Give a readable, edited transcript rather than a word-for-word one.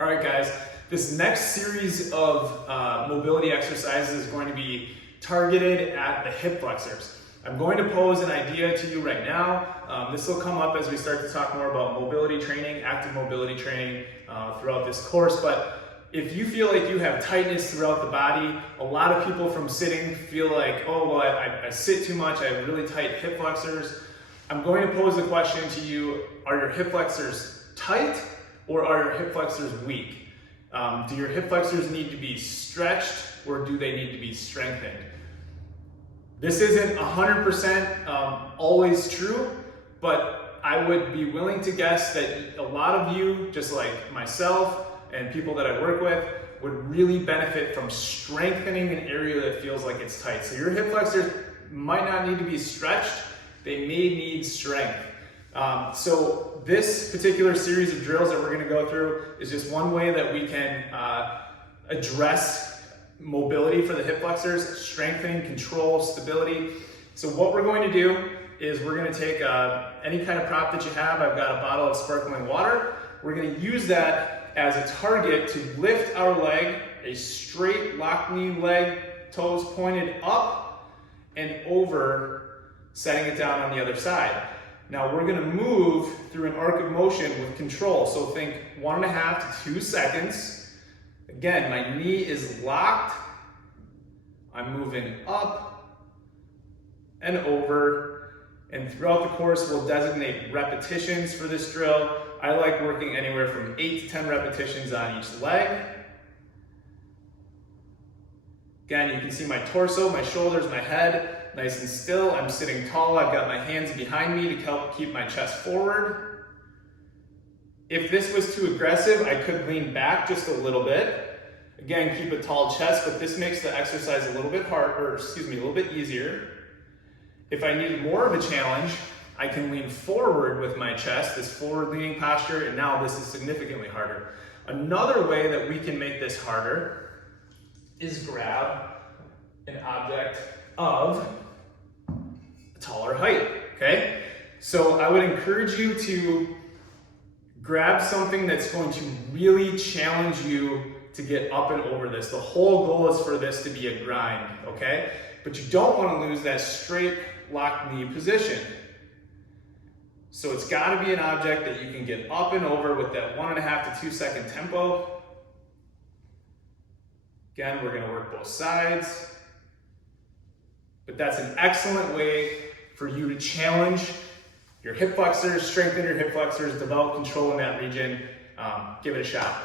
All right, guys, this next series of mobility exercises is going to be targeted at the hip flexors. I'm going to pose an idea to you right now. This will come up as we start to talk more about mobility training, active mobility training throughout this course. But if you feel like you have tightness throughout the body, a lot of people from sitting feel like, oh, well, I sit too much, I have really tight hip flexors. I'm going to pose the question to you, are your hip flexors tight or are your hip flexors weak? Do your hip flexors need to be stretched or do they need to be strengthened? This isn't 100% always true, but I would be willing to guess that a lot of you, just like myself and people that I work with, would really benefit from strengthening an area that feels like it's tight. So your hip flexors might not need to be stretched, they may need strength. So this particular series of drills that we're going to go through is just one way that we can address mobility for the hip flexors, strengthening, control, stability. So what we're going to do is we're going to take any kind of prop that you have. I've got a bottle of sparkling water. We're going to use that as a target to lift our leg, a straight lock knee leg, toes pointed up and over, setting it down on the other side. Now we're gonna move through an arc of motion with control. So think 1.5 to 2 seconds. Again, my knee is locked. I'm moving up and over. And throughout the course, we'll designate repetitions for this drill. I like working anywhere from 8 to 10 repetitions on each leg. Again, you can see my torso, my shoulders, my head, nice and still. I'm sitting tall. I've got my hands behind me to help keep my chest forward. If this was too aggressive, I could lean back just a little bit. Again, keep a tall chest, but this makes the exercise a little bit a little bit easier. If I need more of a challenge, I can lean forward with my chest, this forward leaning posture, and now this is significantly harder. Another way that we can make this harder is grab an object of a taller height, okay? So I would encourage you to grab something that's going to really challenge you to get up and over this. The whole goal is for this to be a grind, okay? But you don't want to lose that straight locked knee position. So it's got to be an object that you can get up and over with that 1.5 to 2 second tempo. Again, we're going to work both sides. But that's an excellent way for you to challenge your hip flexors, strengthen your hip flexors, develop control in that region. Give it a shot.